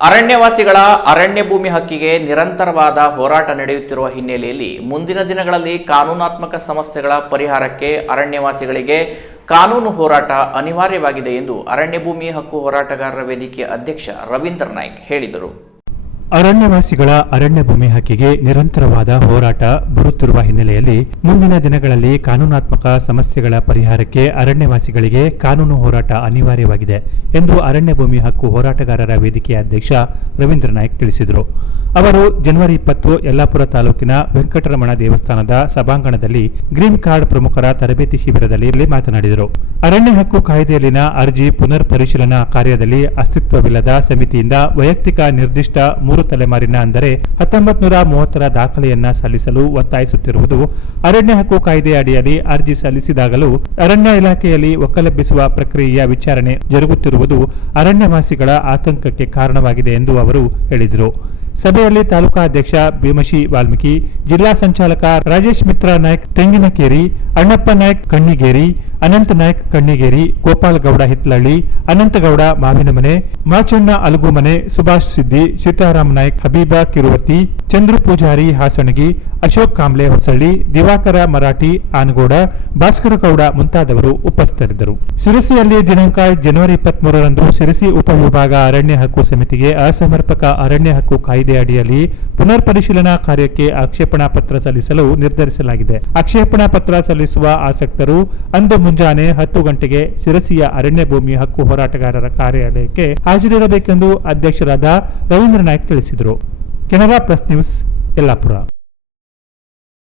ಅರಣ್ಯವಾಸಿಗಳ ಅರಣ್ಯ ಭೂಮಿ ಹಕ್ಕಿಗೆ ನಿರಂತರವಾದ ಹೋರಾಟ ನಡೆಯುತ್ತಿರುವ ಹಿನ್ನೆಲೆಯಲ್ಲಿ ಮುಂದಿನ ದಿನಗಳಲ್ಲಿ ಕಾನೂನಾತ್ಮಕ ಸಮಸ್ಯೆಗಳ ಪರಿಹಾರಕ್ಕೆ ಅರಣ್ಯವಾಸಿಗಳಿಗೆ ಕಾನೂನು ಹೋರಾಟ ಅನಿವಾರ್ಯವಾಗಿದೆ ಎಂದು ಅರಣ್ಯ ಭೂಮಿ ಹಕ್ಕು ಹೋರಾಟಗಾರರ ವೇದಿಕೆ ಅಧ್ಯಕ್ಷ ರವೀಂದ್ರ ನಾಯ್ಕ್ ಹೇಳಿದರು. ಅರಣ್ಯವಾಸಿಗಳ ಅರಣ್ಯ ಭೂಮಿ ಹಕ್ಕಿಗೆ ನಿರಂತರವಾದ ಹೋರಾಟ ಬರುತ್ತಿರುವ ಹಿನ್ನೆಲೆಯಲ್ಲಿ ಮುಂದಿನ ದಿನಗಳಲ್ಲಿ ಕಾನೂನಾತ್ಮಕ ಸಮಸ್ಯೆಗಳ ಪರಿಹಾರಕ್ಕೆ ಅರಣ್ಯವಾಸಿಗಳಿಗೆ ಕಾನೂನು ಹೋರಾಟ ಅನಿವಾರ್ಯವಾಗಿದೆ ಎಂದು ಅರಣ್ಯ ಭೂಮಿ ಹಕ್ಕು ಹೋರಾಟಗಾರರ ವೇದಿಕೆಯ ಅಧ್ಯಕ್ಷ ರವೀಂದ್ರ ನಾಯ್ಕ ತಿಳಿಸಿದರು. ಅವರು ಜನವರಿ ಇಪ್ಪತ್ತು ಯಲ್ಲಾಪುರ ತಾಲೂಕಿನ ವೆಂಕಟರಮಣ ದೇವಸ್ಥಾನದ ಸಭಾಂಗಣದಲ್ಲಿ ಗ್ರೀನ್ ಕಾರ್ಡ್ ಪ್ರಮುಖರ ತರಬೇತಿ ಶಿಬಿರದಲ್ಲಿ ಮಾತನಾಡಿದರು. ಅರಣ್ಯ ಹಕ್ಕು ಕಾಯ್ದೆಯಲ್ಲಿನ ಅರ್ಜಿ ಪುನರ್ ಪರಿಶೀಲನಾ ಕಾರ್ಯದಲ್ಲಿ ಅಸ್ತಿತ್ವವಿಲ್ಲದ ಸಮಿತಿಯಿಂದ ವೈಯಕ್ತಿಕ ನಿರ್ದಿಷ್ಟ ತಲೆಮಾರಿನ ಅಂದರೆ ಹತ್ತೊಂಬತ್ತು ನೂರ ಮೂವತ್ತರ ದಾಖಲೆಯನ್ನ ಸಲ್ಲಿಸಲು ಒತ್ತಾಯಿಸುತ್ತಿರುವುದು ಅರಣ್ಯ ಹಕ್ಕು ಕಾಯ್ದೆ ಅಡಿಯಲ್ಲಿ ಅರ್ಜಿ ಸಲ್ಲಿಸಿದಾಗಲೂ ಅರಣ್ಯ ಇಲಾಖೆಯಲ್ಲಿ ಒಕ್ಕಲೆಬ್ಬಿಸುವ ಪ್ರಕ್ರಿಯೆಯ ವಿಚಾರಣೆ ಜರುಗುತ್ತಿರುವುದು ಅರಣ್ಯವಾಸಿಗಳ ಆತಂಕಕ್ಕೆ ಕಾರಣವಾಗಿದೆ ಎಂದು ಅವರು ಹೇಳಿದರು. ಸಭೆಯಲ್ಲಿ ತಾಲೂಕಾ ಅಧ್ಯಕ್ಷ ಭೀಮಶಿ ವಾಲ್ಮೀಕಿ, ಜಿಲ್ಲಾ ಸಂಚಾಲಕ ರಾಜೇಶ್ ಮಿತ್ರ ನಾಯ್ಕ್, ತೆಂಗಿನಕೇರಿ, ಅಣ್ಣಪ್ಪ ನಾಯ್ಕ್, ಕಣ್ಣಿಗೇರಿ ಅನಂತ ನಾಯಕ್ ಕಣ್ಣಿಗೇರಿ ಗೋಪಾಲ್ ಗೌಡ ಹಿತ್ಲಳ್ಳಿ, ಅನಂತಗೌಡ ಮಾವಿನಮನೆ, ಮಾಚಣ್ಣ ಅಲಗುಮನೆ ಸುಭಾಷ್ ಸಿದ್ದಿ, ಸೀತಾರಾಮ್ ನಾಯ್ಕ್, ಹಬೀಬಾ ಕಿರುವತ್ತಿ ಚಂದ್ರು ಪೂಜಾರಿ ಹಾಸಣಗಿ ಅಶೋಕ್ ಕಾಂಬ್ಳೆ ಹೊಸಳ್ಳಿ, ದಿವಾಕರ ಮರಾಠಿ ಆನಗೋಡ, ಭಾಸ್ಕರ ಗೌಡ ಮುಂತಾದವರು ಉಪಸ್ಥಿತರಿದ್ದರು. ಸಿರಸಿಯಲ್ಲಿ ದಿನಾಂಕ ಜನವರಿ ಇಪ್ಪತ್ಮೂರರಂದು ಸಿರಸಿ ಉಪವಿಭಾಗ ಅರಣ್ಯ ಹಕ್ಕು ಸಮಿತಿಗೆ ಅಸಮರ್ಪಕ ಅರಣ್ಯ ಹಕ್ಕು ಕಾಯ್ದೆ ಅಡಿಯಲ್ಲಿ ಪುನರ್ ಪರಿಶೀಲನಾ ಕಾರ್ಯಕ್ಕೆ ಆಕ್ಷೇಪಣಾ ಪತ್ರ ಸಲ್ಲಿಸಲು ನಿರ್ಧರಿಸಲಾಗಿದೆ. ಆಕ್ಷೇಪಣಾ ಪತ್ರ ಸಲ್ಲಿಸುವ ಆಸಕ್ತರು ಅಂದು ಮುಂಜಾನೆ ಹತ್ತು ಗಂಟೆಗೆ ಶಿರಸಿಯ ಅರಣ್ಯ ಭೂಮಿ ಹಕ್ಕು ಹೋರಾಟಗಾರರ ಕಾರ್ಯಾಲಯಕ್ಕೆ ಹಾಜರಿರಬೇಕೆಂದು ಅಧ್ಯಕ್ಷರಾದ ರವೀಂದ್ರ ನಾಯ್ಕ್ ತಿಳಿಸಿದರು. Canara Plus News, Ellapura.